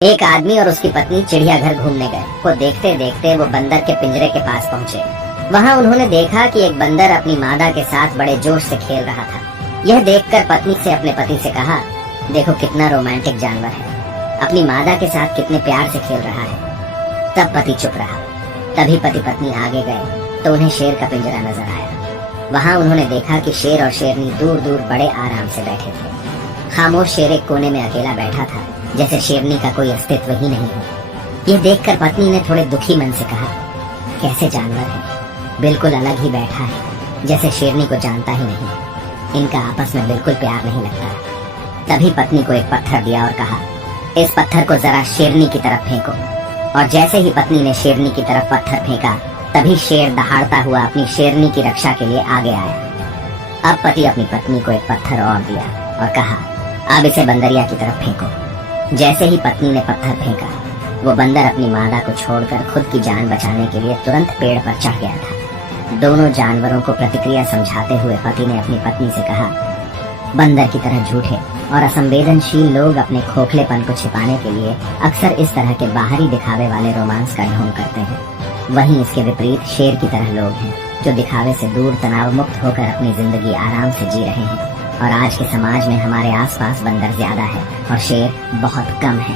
एक आदमी और उसकी पत्नी चिड़ियाघर घूमने गए। वो देखते देखते वो बंदर के पिंजरे के पास पहुँचे। वहाँ उन्होंने देखा कि एक बंदर अपनी मादा के साथ बड़े जोश से खेल रहा था। यह देखकर पत्नी से अपने पति से कहा, देखो कितना रोमांटिक जानवर है, अपनी मादा के साथ कितने प्यार से खेल रहा है। तब पति चुप रहा। तभी पति पत्नी आगे गए तो उन्हें शेर का पिंजरा नजर आया। वहाँ उन्होंने देखा कि शेर और शेरनी दूर दूर बड़े आराम से बैठे थे। खामोश शेर एक कोने में अकेला बैठा था, जैसे शेरनी का कोई अस्तित्व ही नहीं है। ये देखकर पत्नी ने थोड़े दुखी मन से कहा, कैसे जानवर है, बिल्कुल अलग ही बैठा है, जैसे शेरनी को जानता ही नहीं। इनका आपस में बिल्कुल प्यार नहीं लगता। तभी पत्नी को एक पत्थर दिया और कहा, इस पत्थर को जरा शेरनी की तरफ फेंको। और जैसे ही पत्नी ने शेरनी की तरफ पत्थर फेंका, तभी शेर दहाड़ता हुआ अपनी शेरनी की रक्षा के लिए आगे आया। अब पति अपनी पत्नी को एक पत्थर और दिया और कहा, अब इसे बंदरिया की तरफ फेंको। जैसे ही पत्नी ने पत्थर फेंका, वो बंदर अपनी मादा को छोड़कर खुद की जान बचाने के लिए तुरंत पेड़ पर चढ़ गया था। दोनों जानवरों को प्रतिक्रिया समझाते हुए पति ने अपनी पत्नी से कहा, बंदर की तरह झूठे और असंवेदनशील लोग अपने खोखलेपन को छिपाने के लिए अक्सर इस तरह के बाहरी दिखावे वाले रोमांस का ढोंग करते हैं। वहीं इसके विपरीत शेर की तरह लोग हैं, जो दिखावे से दूर तनाव मुक्त होकर अपनी जिंदगी आराम से जी रहे हैं। और आज के समाज में हमारे आसपास बंदर ज्यादा है और शेर बहुत कम है।